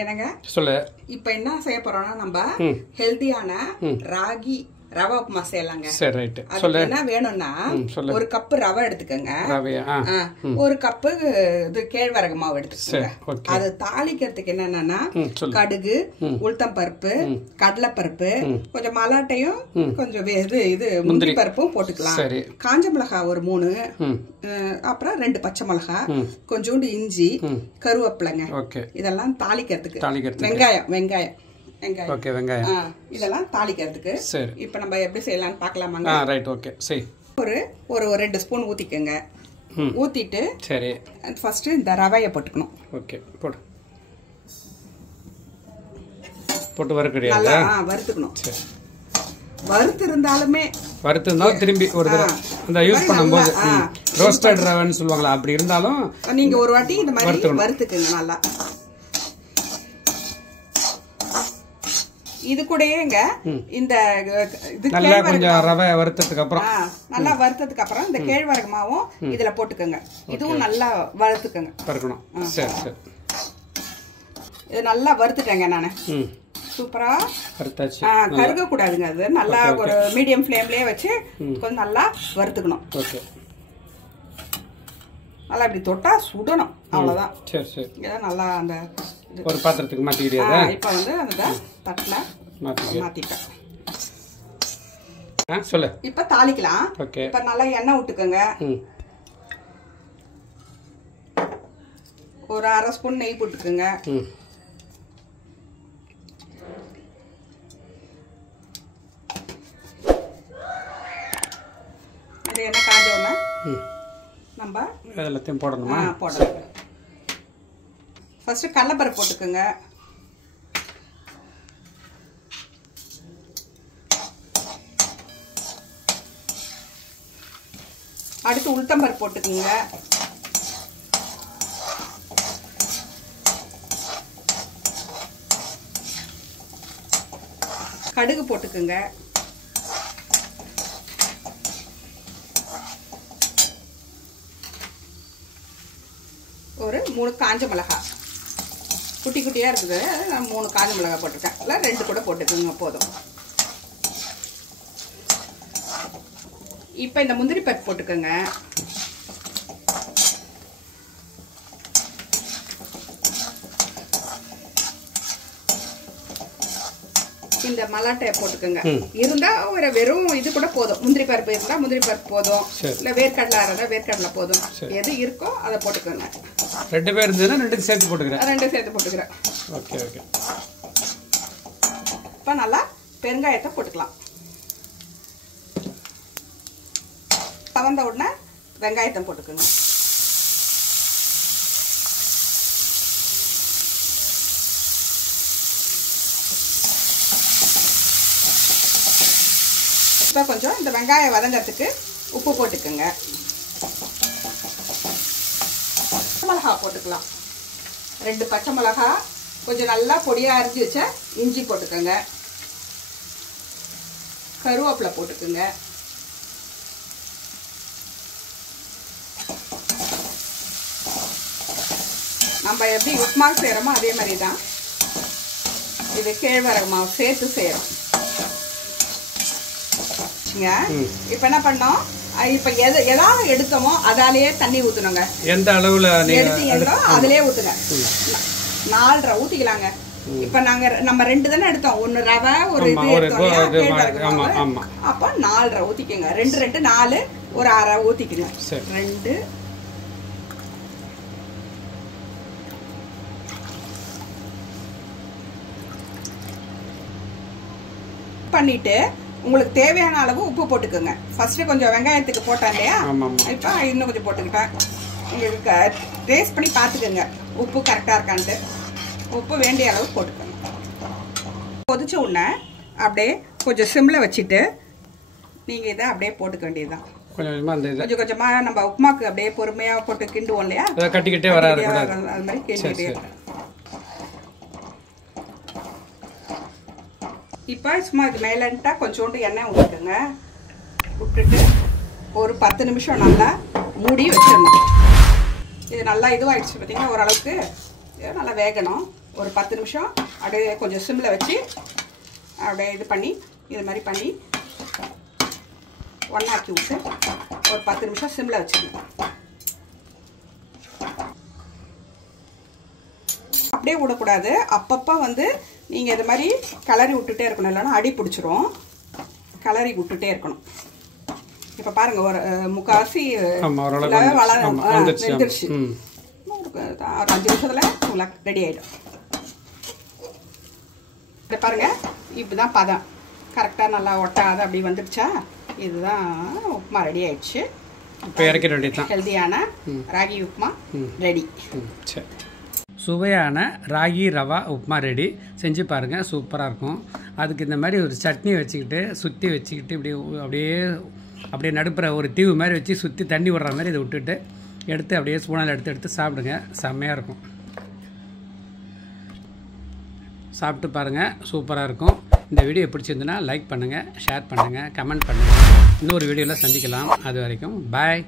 என்னங்க சொல்லு. இப்போ என்ன செய்ய போறோம்னா நம்ம ஹெல்தியான ராகி ரவா உப்புமா செய்யலாங்க. சரி ரைட். சொல்லு. என்ன வேணும்னா ஒரு கப் ரவை எடுத்துக்கங்க. ஒரு கப் இது கேழ்வரகு மாவு எடுத்துக்கங்க. அது தாளிக்கிறதுக்கு என்னன்னா கடுகு, உளுத்தம் பருப்பு, கடலை பருப்பு, கொஞ்சம் மலாட்டையும் கொஞ்சம் இது முந்திரி பருப்பும் போட்டுக்கலாம். காஞ்ச மிளகாய் ஒரு 3, அப்புறம் 2 பச்சை மிளகாய், கொஞ்சோண்டு இஞ்சி, கருவேப்பிலைங்க. இதெல்லாம் தாளிக்கிறதுக்கு வெங்காயம் ஓகே வெங்காயம் இதெல்லாம் தாளிக்கிறதுக்கு. சரி இப்போ நம்ம எப்படி செய்யலாம்னு பார்க்கலாமாங்க? ரைட் ஓகே சரி. ஒரு 2 ஸ்பூன் ஊத்திக்கங்க. ஊத்திட்டு சரி ஃபர்ஸ்ட் இந்த ரவையை போட்டுக்கணும். ஓகே போட்டு வறுக்கறியா? நல்லா வறுத்துக்கணும். சரி வறுத்து இருந்தாலுமே திரும்பி ஒரு தடவை அந்த யூஸ் பண்ணும்போது ரோஸ்டட் ரவைன்னு சொல்லுவாங்களா, அப்படி இருந்தாலும் நீங்க ஒரு வாட்டி இந்த மாதிரி வறுத்துக்குங்க. நல்லா இது கூடயேங்க இந்த நல்லா கொஞ்சம் ரவை வறுத்ததுக்கு அப்புறம் நல்லா வறுத்ததுக்கு அப்புறம் இந்த கேழ்வரகு மாவும் இதுல போட்டுக்கோங்க. இதுவும் நல்லா வறுத்துக்கோங்க. வறுக்கணும். சரி சரி. இது நல்லா வறுத்துட்டேங்க நானு. சூப்பரா வறுத்தாச்சு. கருக கூடாதுங்க. அது நல்லா ஒரு மீடியம் ஃப்ளேம்லயே வச்சு கொஞ்சம் நல்லா வறுத்துக்கணும். ஓகே. நல்லா இப்படி தொட்டா சுடணும், அவ்வளவுதான். சரி சரி. இதான் நல்லா அந்த ஒரு பாத்திரத்துக்கு மாத்திக்கிறியா? இப்போ வந்து அந்த தட்டுல மாத்திட்டேன். சொல்லு. இப்ப தாளிக்கலாம். இப்ப நல்லா எண்ணெய் விட்டுக்கோங்க. ஒரு 1/2 ஸ்பூன் நெய் போட்டுக்கோங்க. அந்த எண்ணெய் காஞ்சோன்னா நம்ம எல்லாத்தையும் போடணுமா? போடணும். ஃபர்ஸ்ட் கடலைப்பருப்பு போட்டுக்கோங்க. அடுத்து உளுத்தம் பருப்பு போட்டுக்கோங்க. கடுகு போட்டுக்கோங்க. ஒரு 3 காஞ்ச மிளகாய் குட்டி குட்டியா இருக்குது. நான் 3 காஞ்ச மிளகாய் போட்டிருக்கேன். இல்லை 2 கூட போட்டுக்கோங்க போதும். இப்போ இந்த முந்திரி பருப்பு போட்டுக்கோங்க. இந்த மலாட்டையை போட்டுக்கோங்க. இருந்தா ஒரு வெறும் இது கூட போதும். முந்திரி பருப்பு இருந்தா முந்திரி பருப்பு போதும், இல்ல வேர்க்கடலை இருந்தா வேர்க்கடலை போதும். எது இருக்கோ அதை போட்டுக்கோங்க. 2 பேர் இருந்ததுன்னா 2 சேர்த்து போட்டுக்கிறேன். 2 சேர்த்து போட்டுக்கிறேன். Okay okay. இப்போ நல்லா பெருங்காயத்தை போட்டுக்கலாம். கவர்ந்த உடனே வெங்காயத்தை போட்டுக்கோங்க. இப்போ கொஞ்சம் இந்த வெங்காயம் வதங்கிறதுக்கு உப்பு போட்டுக்கோங்க. மிளகா போட்டுக்கலாம். 2 பச்சை மிளகா, கொஞ்சம் நல்லா பொடியாக அரிஞ்சு வச்ச இஞ்சி போட்டுக்கோங்க. கருவேப்பிலை போட்டுக்கோங்க. நம்ம எப்படி உப்புமாவுக்கு செய்கிறோமோ அதே மாதிரி தான் இது கேழ்வரகு மாவு சேர்த்து செய்கிறோம். இப்ப என்ன பண்ணோம், இப்ப எதாவது எடுத்தோமோ அதாலேயே தண்ணி ஊத்தணுங்க. எந்த அளவுல எடுத்தீங்களோ அதிலே ஊத்துங்க. 4.5 ஊத்திக்கலாங்க. இப்ப நம்ம 2 தானே எடுத்தோம். 1 ரவை ஒரு இது எடுத்தோம். அப்ப 4.5 ஊத்திக்கங்க. 2 2 4 ஒரு 1/2 ஊத்திக்கங்க. 2 பண்ணிட்டு உங்களுக்கு தேவையான அளவு உப்பு போட்டுக்கோங்க. ஃபர்ஸ்ட் கொஞ்சம் வெங்காயத்துக்கு போட்டேன் இல்லையா, இப்போ இன்னும் கொஞ்சம் போட்டுக்கிட்டேன். உங்களுக்கு டேஸ்ட் பண்ணி பார்த்துக்கோங்க உப்பு கரெக்டாக இருக்கான்ட்டு. உப்பு வேண்டிய அளவு போட்டுக்கோங்க. கொதிச்ச உடனே அப்படியே கொஞ்சம் சிம்மில் வச்சுட்டு நீங்கள் இதை அப்படியே போட்டுக்க வேண்டியதுதான். கொஞ்சம் கொஞ்சமாக நம்ம உப்புமாக்கு அப்படியே பொறுமையாக போட்டு கிண்டுவோம் இல்லையா, கட்டிக்கிட்டே வராது அது மாதிரி கிண்டிட்டே. இப்போ சும்மா இது மேலன்ட்டா கொஞ்சோண்டு எண்ணெய் ஊற்றிட்டுங்க. விட்டுட்டு ஒரு 10 நிமிஷம் நல்லா மூடி வச்சிடணும். இது நல்லா இதுவாகிடுச்சு பார்த்தீங்கன்னா, ஓரளவுக்கு நல்லா வேகணும். ஒரு 10 நிமிஷம் அப்படியே கொஞ்சம் சிம்மில் வச்சு அப்படியே இது பண்ணி இது மாதிரி பண்ணி ஒன்றாக்கி விட்டு ஒரு 10 நிமிஷம் சிம்மில் வச்சுக்கணும். அப்படியே விடக்கூடாது, அப்பப்போ வந்து நீங்கள் இது மாதிரி கிளறி விட்டுட்டே இருக்கணும், இல்லைன்னா அடி பிடிச்சிரும். கிளறி விட்டுட்டே இருக்கணும். இப்போ பாருங்கள் ஒரு முக்கால்வாசி வெந்துருச்சு. ஒரு 5 நிமிஷத்தில் உங்களுக்கு ரெடி ஆகிடும். இதை பாருங்கள், இப்போ தான் பதம் கரெக்டாக நல்லா ஒட்டாத அப்படி வந்துடுச்சா, இதுதான் உப்புமா ரெடி ஆயிடுச்சு. இப்போ இறக்கிட வேண்டியதுதான். ஹெல்தியான ராகி உப்புமா ரெடி. சரி, சுவையான ராகி ரவா உப்புமா ரெடி. செஞ்சு பாருங்கள், சூப்பராக இருக்கும். அதுக்கு இந்த மாதிரி ஒரு சட்னி வச்சுக்கிட்டு சுற்றி வச்சுக்கிட்டு இப்படி அப்படியே நடுப்புற ஒரு தீவு மாதிரி வச்சு சுற்றி தண்ணி விடுற மாதிரி இதை விட்டுட்டு எடுத்து அப்படியே ஸ்பூனால் எடுத்து சாப்பிடுங்க. செம்மையாக இருக்கும். சாப்பிட்டு பாருங்கள், சூப்பராக இருக்கும். இந்த வீடியோ பிடிச்சிருந்துன்னா லைக் பண்ணுங்கள், ஷேர் பண்ணுங்கள், கமெண்ட் பண்ணுங்கள். இன்னொரு வீடியோவில் சந்திக்கலாம். அது வரைக்கும் பாய்.